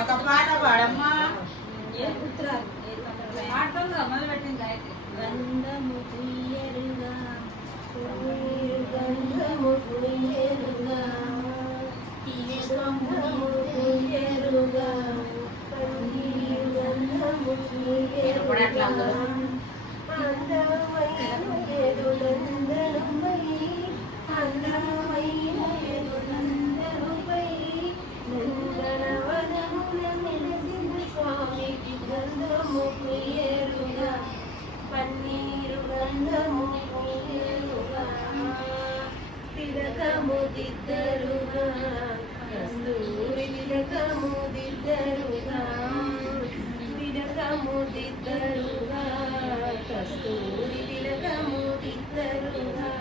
ఒక పాట పాడమ్మా ఏ గుర్తురాదు ఏ తొందరగా. పాడుతుందిగా గాయత్రి గంధము పుయ్యరుగా, గంధము పుయ్యరుగా, గంధము పుయ్యరుగా, గంధము పుయ్యరుగా. తిలకము దిద్దరుగా, కస్తూరి తిలకము దిద్దరుగా, తిలకము దిద్దరుగా, కస్తూరి తిలకము దిద్దరుగా,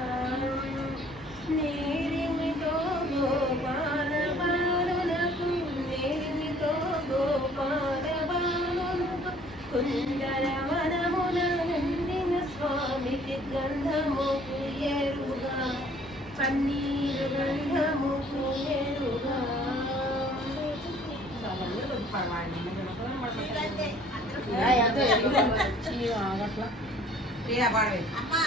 నేరిమితో గోపాల బాలునకు, నేరిమితో గోపాల బాలునకు, కుండల వనమున నిండిన స్వామికి గంధము పుయ్యరుగా, పన్నీరు అమ్మా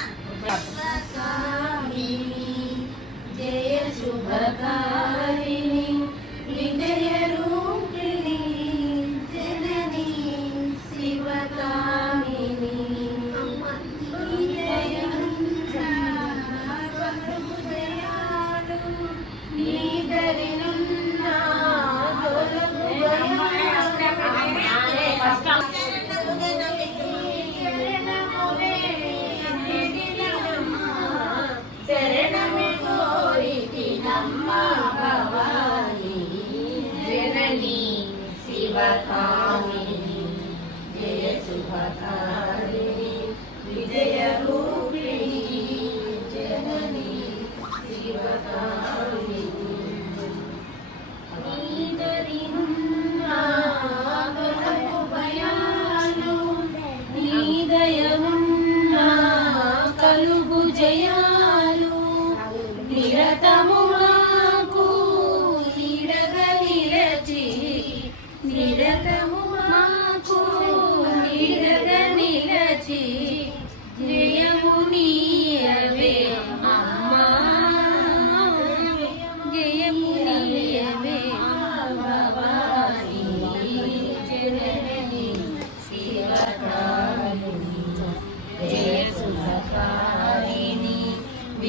Yeah.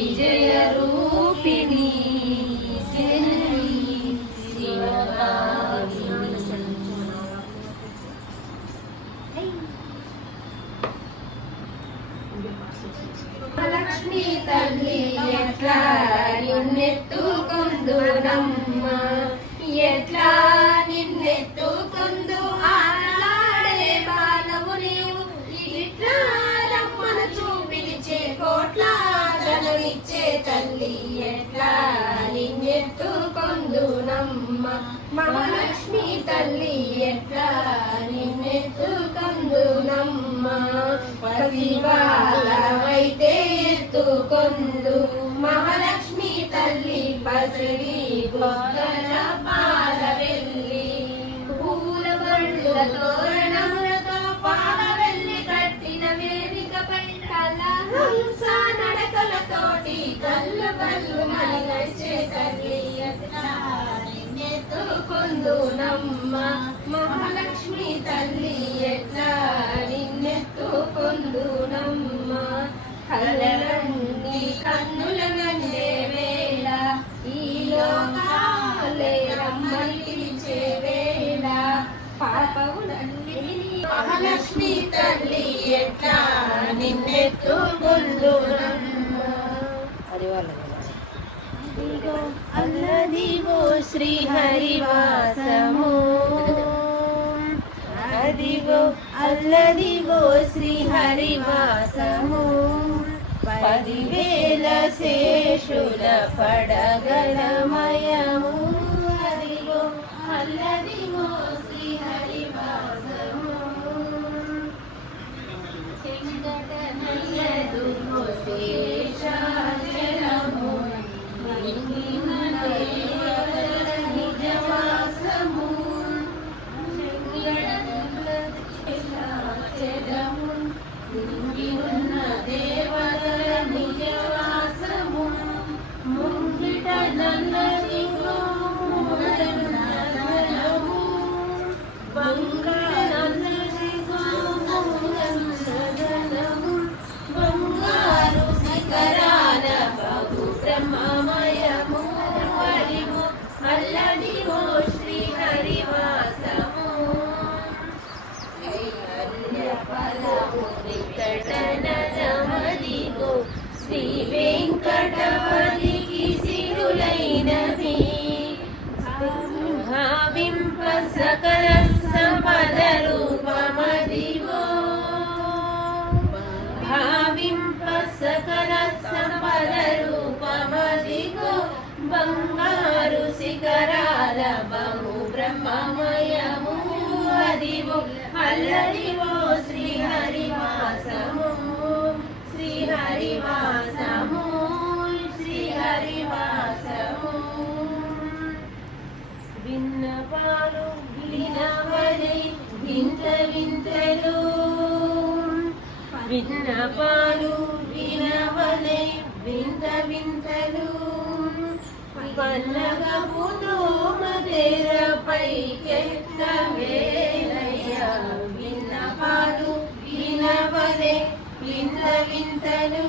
విజయ లక్ష్మీ తల్లి ఎట్లా నిన్నెత్తుకొందునమ్మ ఎట్లా ధనమిచ్చే తల్లి ఎట్లా నిన్నెత్తుకొందునమ్మ మహాలక్ష్మి తల్లి ఎట్లా నిన్నెత్తుకొందునమ్మ పసివాళ్ళవైతే ఎత్తుకొందు మహాలక్ష్మి తల్లి పసిడి గొప్ప పొందునమ్మ మహాలక్ష్మి తల్లి ఎట్లా నిన్నెత్తుకొందునమ్మ కలలన్నీ కన్నుల గండే వేళ ఈ లోకాలే రమ్మని పిలిచే వేళ పాపవులన్నీ మహాలక్ష్మి తల్లి శ్రీహరివాసము. అదిగో అల్లదిగో శ్రీహరివాసము. పదివేల శేషుల పడగలమయము. అదిగో అల్లదిగో శ్రీహరివాసము. చెంగట నల్లదుగో శేష వెంకటపతికి సిరులైనవి భావింప సకల సంపద రూపమదిగో భావింప సకల సంపద రూపమదిగో బంగారు శిఖరాల బహు బ్రహ్మమయము అదివో అల్లడివో విన్నపాలు వినవలై వింత వింతలు. పన్నగపు దోమతెరపై కెత్తవేలయ్య విన్నపాలు వినవలే వింత వింతలు.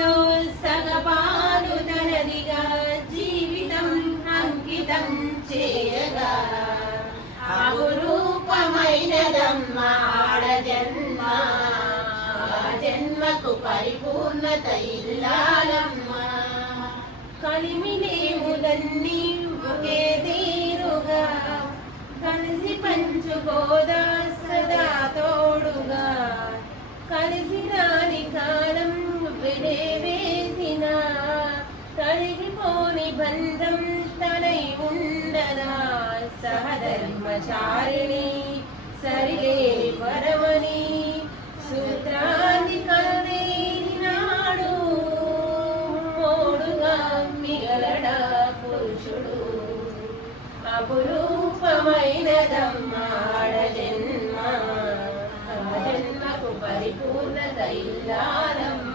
బతుకులో సగపాలు జీవితం అంకితం చేయగా. అపురూపమైనదమ్మా ఆడ జన్మకు పరిపూర్ణత ఇల్లాలమ్మా. కలిమిలేములన్నీ ఒకే తీరుగా. కలిసి పంచుకోదా సదా తోడుగా. కలిసి రాని కాలం విడేవేసిన కలిగిపోని బంధం తనై ఉండదా? సహధర్మచారిణి సరిలేని పరమని సూత్రాన్ని కలదేని నాడు. మోడుగా మిగలడా పురుషుడు అపురూపమైనదమ్మాడ జన్మ జన్మకు పరిపూర్ణత ఇల్లాలమ్మ.